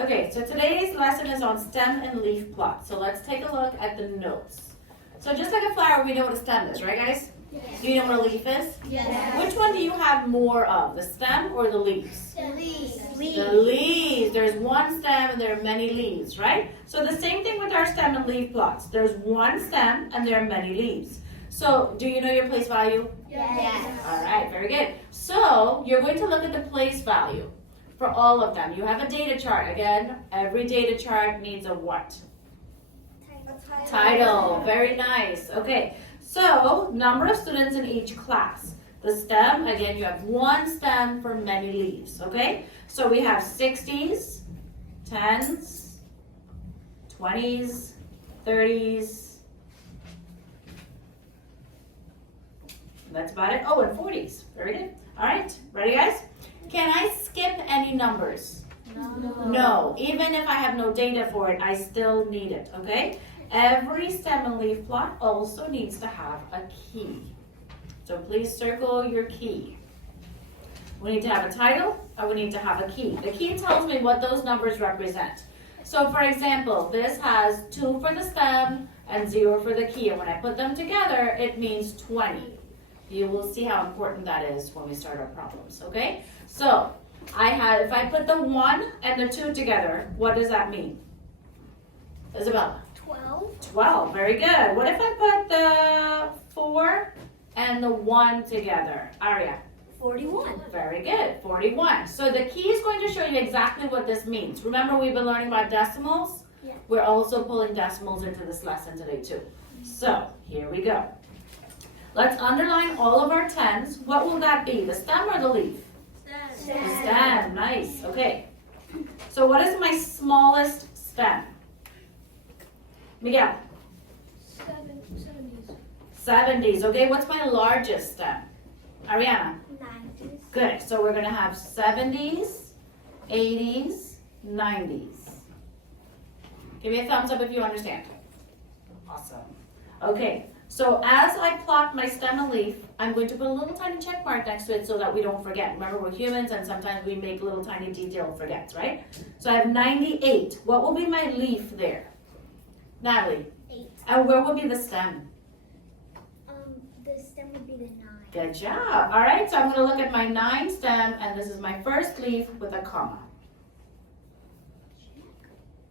Okay, so today's lesson is on stem and leaf plot. So let's take a look at the notes. So just like a flower, we know what a stem is, right guys? Yes. Do you know what a leaf is? Yes. Which one do you have more of, the stem or the leaves? The leaves. The leaves. There's one stem and there are many leaves, right? So the same thing with our stem and leaf plots. There's one stem and there are many leaves. So do you know your place value? Yes. All right, very good. So you're going to look at the place value for all of them. You have a data chart. Again, every data chart needs a what? Title. Very nice. Okay, so number of students in each class. The stem, again, you have one stem for many leaves, okay? So we have 60s, 10s, 20s, 30s. That's about it. Oh, and 40s. Very good. All right, ready guys? Can I skip any numbers? No. Even if I have no data for it, I still need it, okay? Every stem and leaf plot also needs to have a key. So please circle your key. We need to have a title, and we need to have a key. The key tells me what those numbers represent. So for example, this has 2 for the stem and 0 for the key. And when I put them together, it means 20. You will see how important that is when we start our problems, okay? So if I put the 1 and the 2 together, what does that mean? Isabella? 12. 12, very good. What if I put the 4 and the 1 together? Aria? 41. Very good, 41. So the key is going to show you exactly what this means. Remember we've been learning about decimals? Yeah. We're also pulling decimals into this lesson today too. So here we go. Let's underline all of our 10s. What will that be, the stem or the leaf? The stem, nice, okay. So what is my smallest stem? Miguel? 70s. 70s, okay. What's my largest stem? Ariana? 90s. Good, so we're gonna have 70s, 80s, 90s. Give me a thumbs up if you understand. Awesome. Okay, so as I plot my stem and leaf, I'm going to put a little tiny check mark next to it so that we don't forget. Remember, we're humans and sometimes we make little tiny detail forgets, right? So I have 98. What will be my leaf there? Natalie? 8. And where will be the stem? The stem would be the 9. Good job. All right, so I'm going to look at my 9 stem, and this is my first leaf with a comma.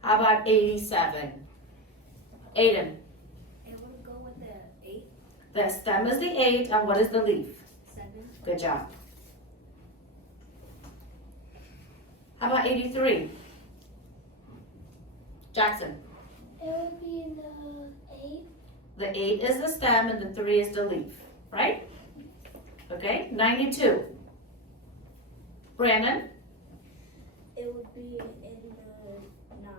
How about 87? Aiden? I want to go with the 8. The stem is the 8, and what is the leaf? 7. Good job. How about 83? Jackson? It would be the 8. The 8 is the stem, and the 3 is the leaf, right? Okay, 92. Brandon? It would be in the 9.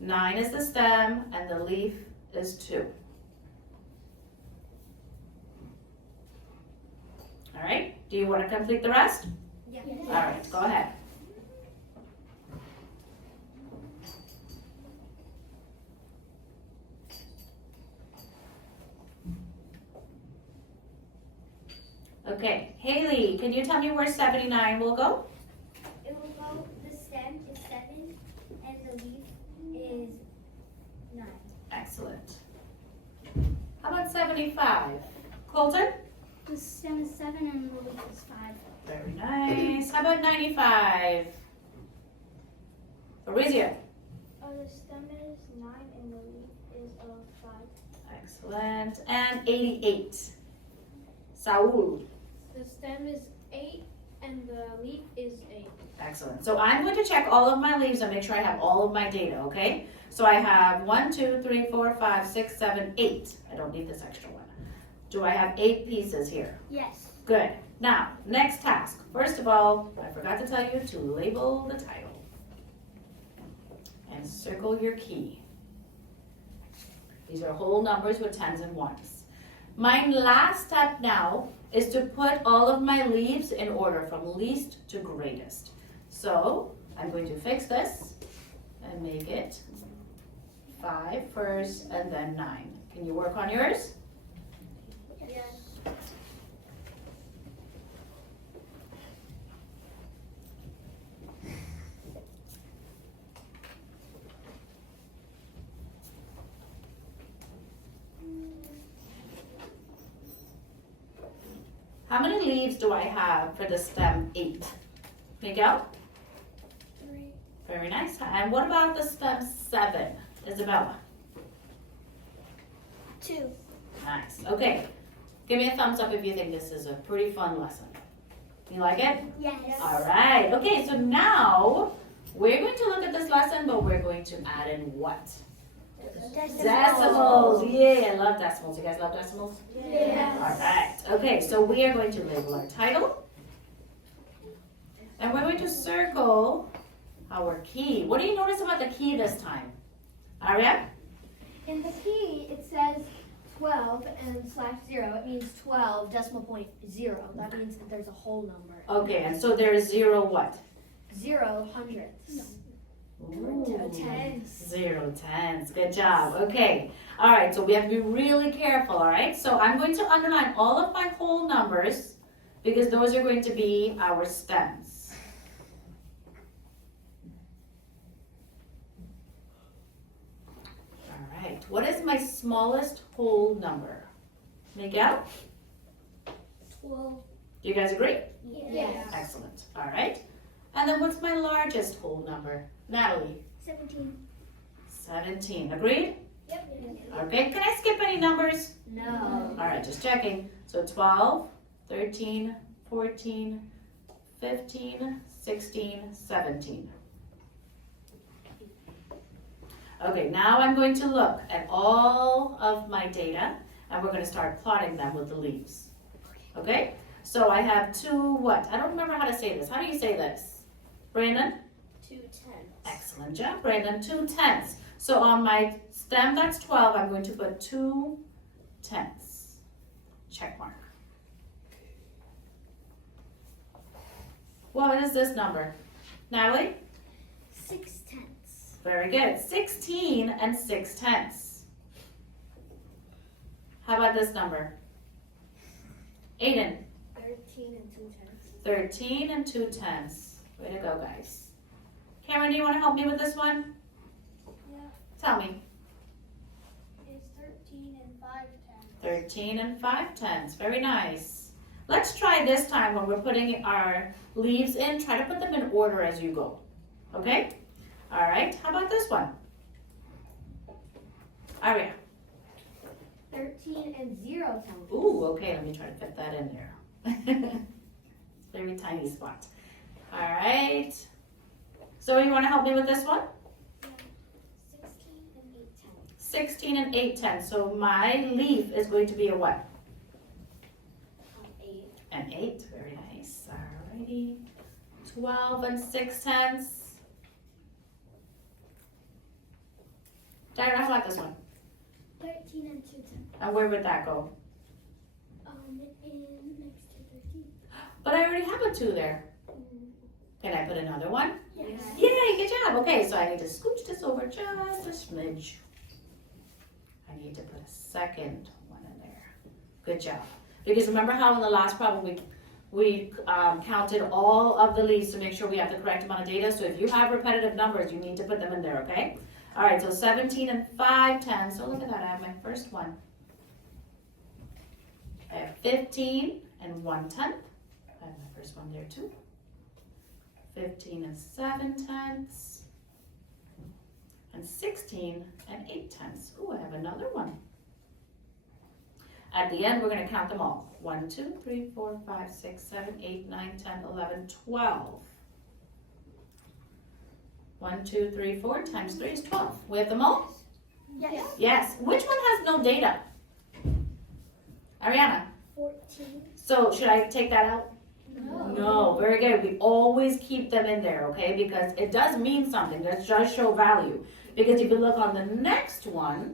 9 is the stem, and the leaf is 2. All right, do you want to complete the rest? Yeah. All right, go ahead. Okay, Haley, can you tell me where 79 will go? It will go, the stem is 7 and the leaf is 9. Excellent. How about 75? Colton? The stem is 7 and the leaf is 5. Very nice. How about 95? Orizia? The stem is 9 and the leaf is 5. Excellent. And 88? Saul? The stem is 8 and the leaf is 8. Excellent. So I'm going to check all of my leaves and make sure I have all of my data, okay? So I have 1, 2, 3, 4, 5, 6, 7, 8. I don't need this extra one. Do I have 8 pieces here? Yes. Good. Now, next task. First of all, I forgot to tell you to label the title. And circle your key. These are whole numbers with 10s and 1s. My last step now is to put all of my leaves in order from least to greatest. So I'm going to fix this and make it 5 first and then 9. Can you work on yours? Yes. how many leaves do I have for the stem 8? Miguel? 3. Very nice. And what about the stem 7? Isabella? 2. Nice. Okay. Give me a thumbs up if you think this is a pretty fun lesson. You like it? Yes. All right. Okay, so now we're going to look at this lesson, but we're going to add in what? Decimals. Yay, I love decimals. You guys love decimals? Yes. All right. Okay, so we are going to label our title. And we're going to circle our key. What do you notice about the key this time? Aria? In the key, it says 12 and /0. It means 12, decimal point 0. That means that there's a whole number. Okay, and so there is 0 what? 0 hundredths. Ooh. Tens. 0 tenths. Good job. Okay. All right, so we have to be really careful, all right? So I'm going to underline all of my whole numbers because those are going to be our stems. All right. What is my smallest whole number? Miguel? 12. Do you guys agree? Yes. Excellent. All right. And then what's my largest whole number? Natalie? 17. 17. Agreed? Yep. Okay. Can I skip any numbers? No. All right, just checking. So 12, 13, 14, 15, 16, 17. Okay, now I'm going to look at all of my data and we're going to start plotting them with the leaves. Okay? So I have 2 what? I don't remember how to say this. How do you say this? Brandon? 2 tenths. Excellent job, Brandon. 2 tenths. So on my stem that's 12, I'm going to put 2 tenths. Check mark. What is this number? Natalie? 6 tenths. Very good. 16 and 6 tenths. How about this number? Aiden? 13 and 2 tenths. 13 and 2 tenths. Way to go, guys. Cameron, do you want to help me with this one? Yeah. Tell me. It's 13 and 5 tenths. 13 and 5 tenths. Very nice. Let's try this time when we're putting our leaves in. Try to put them in order as you go. Okay? All right. How about this one? Aria. 13 and 0 tenths. Ooh, okay. Let me try to fit that in there. Very tiny spot. All right. So you want to help me with this one? Yeah. 16 and 8 tenths. 16 and 8 tenths. So my leaf is going to be a what? 8. An 8. Very nice. Alrighty. 12 and 6 tenths. Diana, how about this one? 13 and 2 tenths. And where would that go? In next to 13. But I already have a 2 there. Can I put another one? Yes. Yay, good job. Okay, so I need to scooch this over just a smidge. I need to put a second one in there. Good job. Because remember how in the last problem we counted all of the leaves to make sure we have the correct amount of data. So if you have repetitive numbers, you need to put them in there, okay? All right, so 17 and 5 tenths. So look at that, I have my first one. I have 15 and 1 tenth. I have my first one there too. 15 and 7 tenths. And 16 and 8 tenths. Ooh, I have another one. At the end, we're going to count them all. 1, 2, 3, 4, 5, 6, 7, 8, 9, 10, 11, 12. 1, 2, 3, 4 times 3 is 12. We have them all? Yes. Yes. Which one has no data? Ariana. 14. So should I take that out? No. No, very good. We always keep them in there, okay? Because it does mean something. That does show value. Because if you look on the next one,